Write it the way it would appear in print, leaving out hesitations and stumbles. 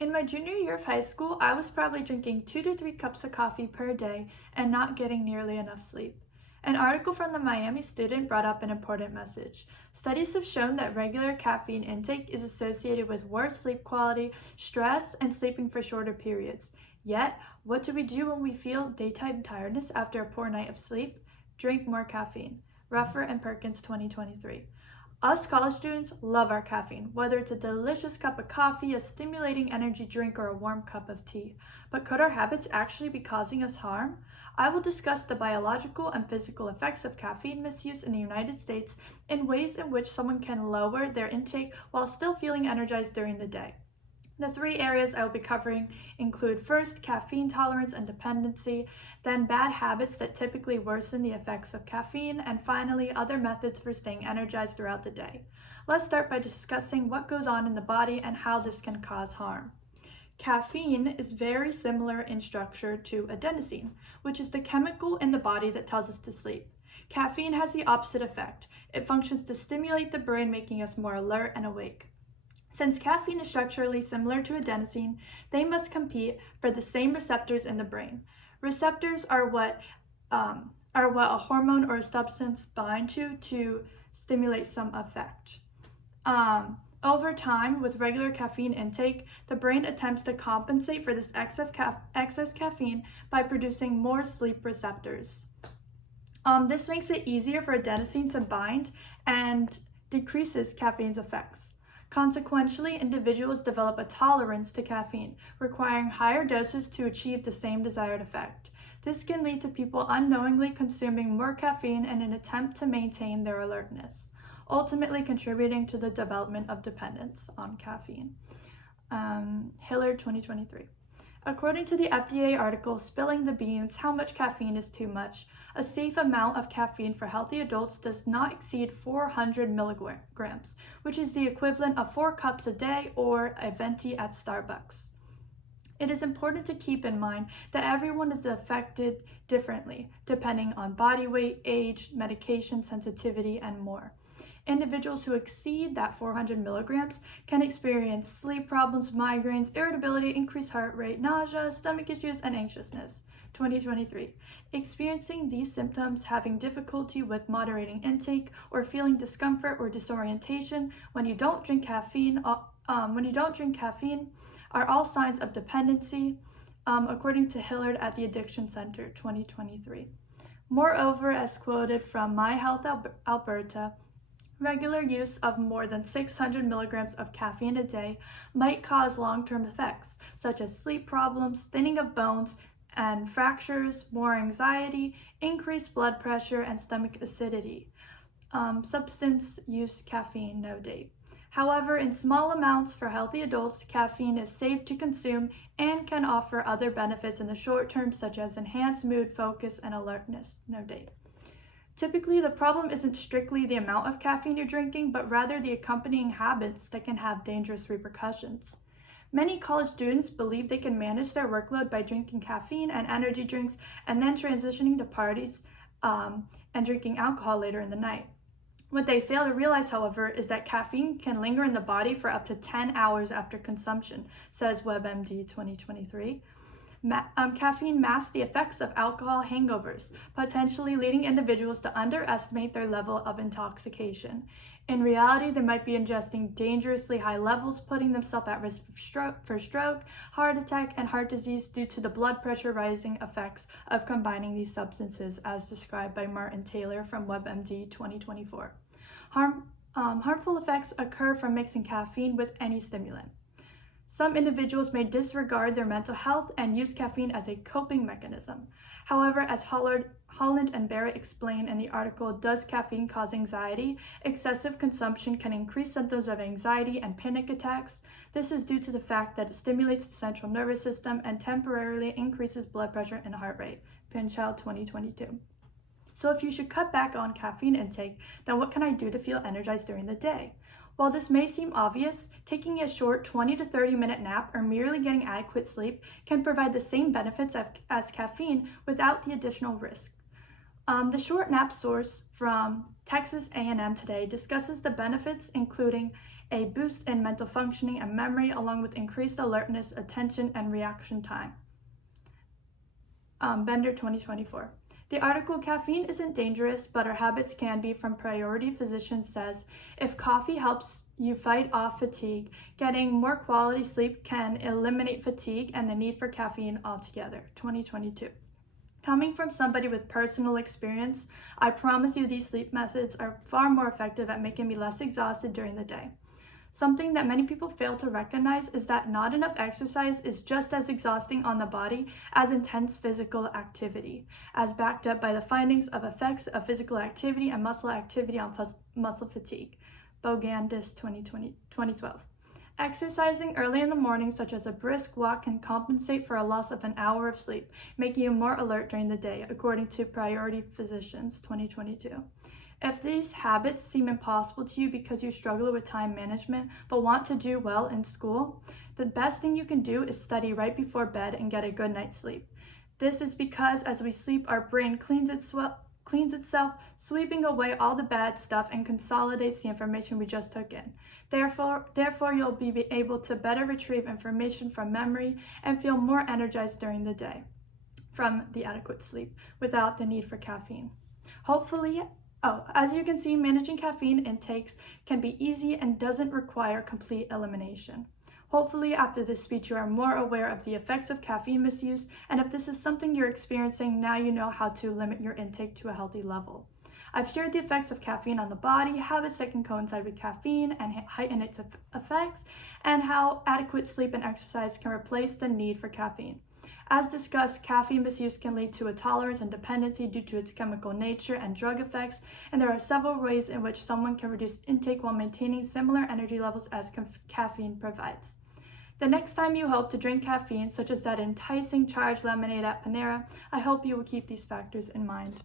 In my junior year of high school, I was probably drinking 2 to 3 cups of coffee per day and not getting nearly enough sleep. An article from the Miami Student brought up an important message. Studies have shown that regular caffeine intake is associated with worse sleep quality, stress, and sleeping for shorter periods. Yet, what do we do when we feel daytime tiredness after a poor night of sleep? Drink more caffeine. Ruffer and Perkins 2023. Us college students love our caffeine, whether it's a delicious cup of coffee, a stimulating energy drink, or a warm cup of tea. But could our habits actually be causing us harm? I will discuss the biological and physical effects of caffeine misuse in the United States and ways in which someone can lower their intake while still feeling energized during the day. The 3 areas I will be covering include first, caffeine tolerance and dependency, then bad habits that typically worsen the effects of caffeine, and finally, other methods for staying energized throughout the day. Let's start by discussing what goes on in the body and how this can cause harm. Caffeine is very similar in structure to adenosine, which is the chemical in the body that tells us to sleep. Caffeine has the opposite effect. It functions to stimulate the brain, making us more alert and awake. Since caffeine is structurally similar to adenosine, they must compete for the same receptors in the brain. Receptors are what a hormone or a substance bind to stimulate some effect. Over time, with regular caffeine intake, the brain attempts to compensate for this excess caffeine by producing more sleep receptors. This makes it easier for adenosine to bind and decreases caffeine's effects. Consequently, individuals develop a tolerance to caffeine, requiring higher doses to achieve the same desired effect. This can lead to people unknowingly consuming more caffeine in an attempt to maintain their alertness, ultimately contributing to the development of dependence on caffeine. Hillard 2023. According to the FDA article, Spilling the Beans, How Much Caffeine is Too Much, a safe amount of caffeine for healthy adults does not exceed 400 milligrams, which is the equivalent of 4 cups a day or a venti at Starbucks. It is important to keep in mind that everyone is affected differently, depending on body weight, age, medication sensitivity, and more. Individuals who exceed that 400 milligrams can experience sleep problems, migraines, irritability, increased heart rate, nausea, stomach issues, and anxiousness. 2023. Experiencing these symptoms, having difficulty with moderating intake, or feeling discomfort or disorientation when you don't drink caffeine, are all signs of dependency, according to Hillard at the Addiction Center, 2023. Moreover, as quoted from My Health Alberta, regular use of more than 600 milligrams of caffeine a day might cause long-term effects, such as sleep problems, thinning of bones and fractures, more anxiety, increased blood pressure, and stomach acidity. Substance use caffeine, no date. However, in small amounts for healthy adults, caffeine is safe to consume and can offer other benefits in the short term, such as enhanced mood, focus, and alertness, no date. Typically, the problem isn't strictly the amount of caffeine you're drinking, but rather the accompanying habits that can have dangerous repercussions. Many college students believe they can manage their workload by drinking caffeine and energy drinks and then transitioning to parties and drinking alcohol later in the night. What they fail to realize, however, is that caffeine can linger in the body for up to 10 hours after consumption, says WebMD 2023. Caffeine masks the effects of alcohol hangovers, potentially leading individuals to underestimate their level of intoxication. In reality, they might be ingesting dangerously high levels, putting themselves at risk for stroke, heart attack, and heart disease due to the blood pressure rising effects of combining these substances, as described by Martin Taylor from WebMD 2024. Harmful effects occur from mixing caffeine with any stimulant. Some individuals may disregard their mental health and use caffeine as a coping mechanism. However, as Holland and Barrett explain in the article, Does Caffeine Cause Anxiety? Excessive consumption can increase symptoms of anxiety and panic attacks. This is due to the fact that it stimulates the central nervous system and temporarily increases blood pressure and heart rate. Pinchell 2022. So if you should cut back on caffeine intake, then what can I do to feel energized during the day? While this may seem obvious, taking a short 20 to 30 minute nap or merely getting adequate sleep can provide the same benefits as caffeine without the additional risk. The short nap source from Texas A&M Today discusses the benefits, including a boost in mental functioning and memory, along with increased alertness, attention, and reaction time. Bender 2024. The article, Caffeine Isn't Dangerous, but Our Habits Can Be, from Priority Physician says, if coffee helps you fight off fatigue, getting more quality sleep can eliminate fatigue and the need for caffeine altogether. 2022. Coming from somebody with personal experience, I promise you these sleep methods are far more effective at making me less exhausted during the day. Something that many people fail to recognize is that not enough exercise is just as exhausting on the body as intense physical activity, as backed up by the findings of effects of physical activity and muscle activity on muscle fatigue. Bogandis 2012. Exercising early in the morning, such as a brisk walk, can compensate for a loss of an hour of sleep, making you more alert during the day, according to Priority Physicians 2022. If these habits seem impossible to you because you struggle with time management but want to do well in school, the best thing you can do is study right before bed and get a good night's sleep. This is because as we sleep, our brain cleans itself, sweeping away all the bad stuff and consolidates the information we just took in. Therefore, you'll be able to better retrieve information from memory and feel more energized during the day from the adequate sleep without the need for caffeine. As you can see, managing caffeine intakes can be easy and doesn't require complete elimination. Hopefully, after this speech, you are more aware of the effects of caffeine misuse, and if this is something you're experiencing, now you know how to limit your intake to a healthy level. I've shared the effects of caffeine on the body, habits that can coincide with caffeine and heighten its effects, and how adequate sleep and exercise can replace the need for caffeine. As discussed, caffeine misuse can lead to a tolerance and dependency due to its chemical nature and drug effects, and there are several ways in which someone can reduce intake while maintaining similar energy levels as caffeine provides. The next time you hope to drink caffeine, such as that enticing charged lemonade at Panera, I hope you will keep these factors in mind.